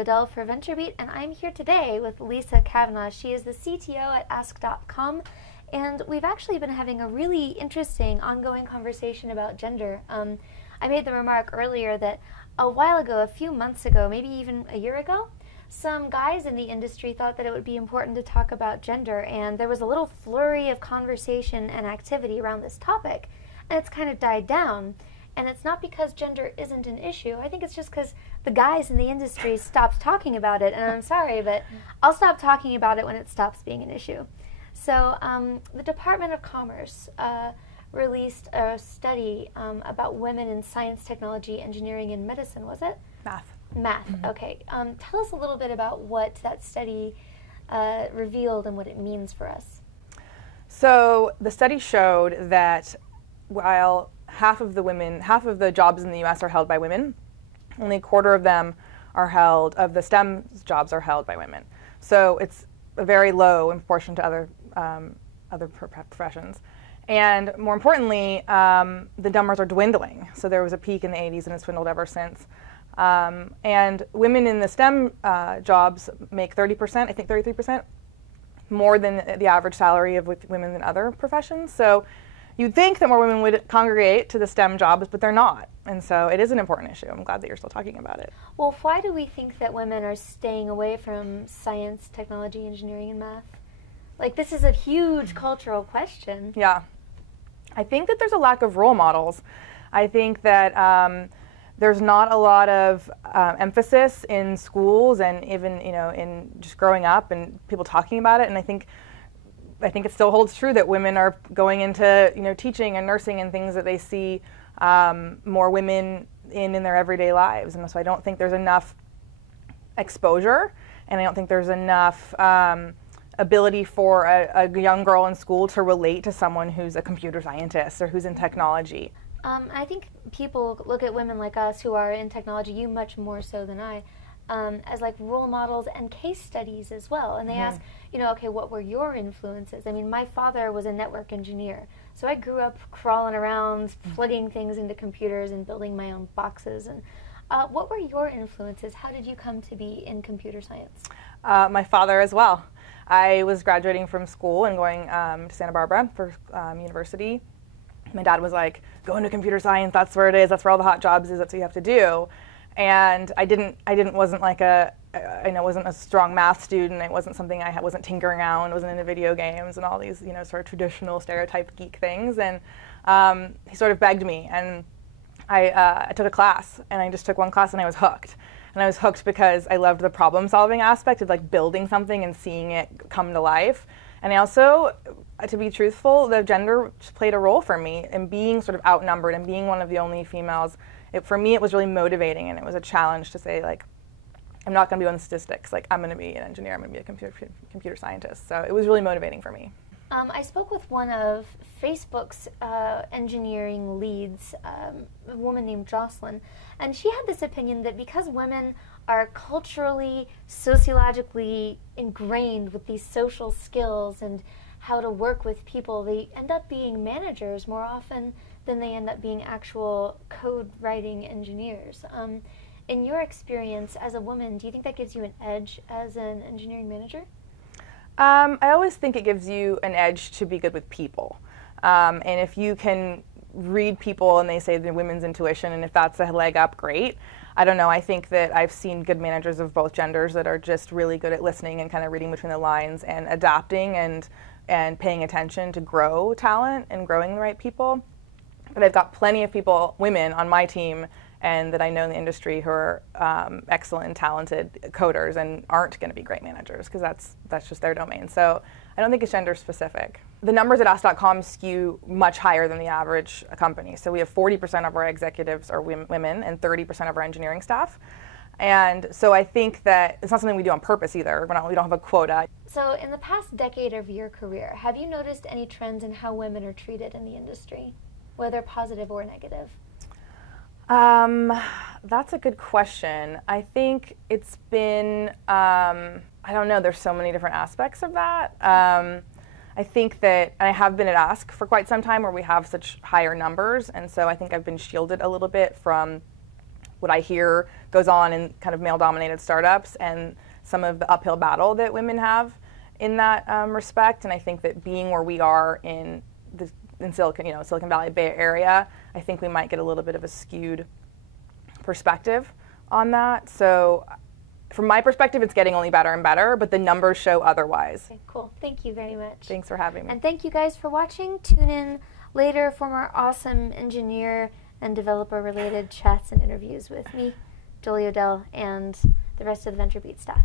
Odell for VentureBeat, and I'm here today with Lisa Kavanaugh. She is the CTO at Ask.com, and we've actually been having a really interesting ongoing conversation about gender. I made the remark earlier that a while ago, a few months ago, maybe even a year ago, some guys in the industry thought that it would be important to talk about gender, and there was a little flurry of conversation and activity around this topic, and it's kind of died down. And it's not because gender isn't an issue. I think it's just because the guys in the industry stopped talking about it. And I'm sorry, but I'll stop talking about it when it stops being an issue. So the Department of Commerce released a study about women in science, technology, engineering, and medicine, was it? Math. Math, okay. Tell us a little bit about what that study revealed and what it means for us. So the study showed that while half of the jobs in the U.S. are held by women, only a quarter of them are held, of the STEM jobs are held by women. So it's a very low in proportion to other professions. And more importantly, the numbers are dwindling. So there was a peak in the 80s and it's dwindled ever since. And women in the STEM jobs make 30%, I think 33%, more than the average salary of women in other professions. So you'd think that more women would congregate to the STEM jobs, but they're not. And so it is an important issue. I'm glad that you're still talking about it. Well, why do we think that women are staying away from science, technology, engineering, and math? Like, this is a huge cultural question. Yeah. I think that there's a lack of role models. I think that there's not a lot of emphasis in schools and even, in just growing up and people talking about it. And I think it still holds true that women are going into teaching and nursing and things that they see more women in their everyday lives. And so I don't think there's enough exposure, and I don't think there's enough ability for a young girl in school to relate to someone who's a computer scientist or who's in technology. I think people look at women like us who are in technology, you much more so than I, as like role models and case studies as well. And they ask, okay, what were your influences? I mean, my father was a network engineer, so I grew up crawling around, plugging things into computers and building my own boxes. And what were your influences? How did you come to be in computer science? My father as well. I was graduating from school and going to Santa Barbara for university. My dad was like, go into computer science, that's where it is, that's where all the hot jobs is, that's what you have to do. And I wasn't a strong math student. It wasn't something I wasn't tinkering around, wasn't into video games and all these, sort of traditional stereotype geek things. And he sort of begged me, and I took a class, and I just took one class and I was hooked. And I was hooked because I loved the problem solving aspect of like building something and seeing it come to life. And I also, to be truthful, the gender played a role for me in being sort of outnumbered and being one of the only females. For me, it was really motivating, and it was a challenge to say, like, I'm not going to be on the statistics. Like, I'm going to be an engineer. I'm going to be a computer scientist. So it was really motivating for me. I spoke with one of Facebook's engineering leads, a woman named Jocelyn, and she had this opinion that because women are culturally, sociologically ingrained with these social skills and how to work with people, they end up being managers more often than they end up being actual code-writing engineers. In your experience as a woman, do you think that gives you an edge as an engineering manager? I always think it gives you an edge to be good with people. And if you can read people and they say the women's intuition, and if that's a leg up, great. I don't know. I think that I've seen good managers of both genders that are just really good at listening and kind of reading between the lines and adapting and paying attention to grow talent and growing the right people. But I've got plenty of people, women, on my team and that I know in the industry who are excellent and talented coders and aren't going to be great managers because that's just their domain. So I don't think it's gender specific. The numbers at Ask.com skew much higher than the average company. So we have 40% of our executives are women and 30% of our engineering staff. And so I think that it's not something we do on purpose either. We don't have a quota. So in the past decade of your career, have you noticed any trends in how women are treated in the industry, whether positive or negative? That's a good question. I think it's been, I don't know, there's so many different aspects of that. I think that I have been at Ask for quite some time where we have such higher numbers, and so I think I've been shielded a little bit from what I hear goes on in kind of male-dominated startups and some of the uphill battle that women have in that respect. And I think that being where we are in Silicon Valley Bay Area, I think we might get a little bit of a skewed perspective on that. So from my perspective, it's getting only better and better, but the numbers show otherwise. Okay, cool. Thank you very much. Thanks for having me. And thank you guys for watching. Tune in later for more awesome engineer and developer related chats and interviews with me, Jolie Odell, and the rest of the VentureBeat staff.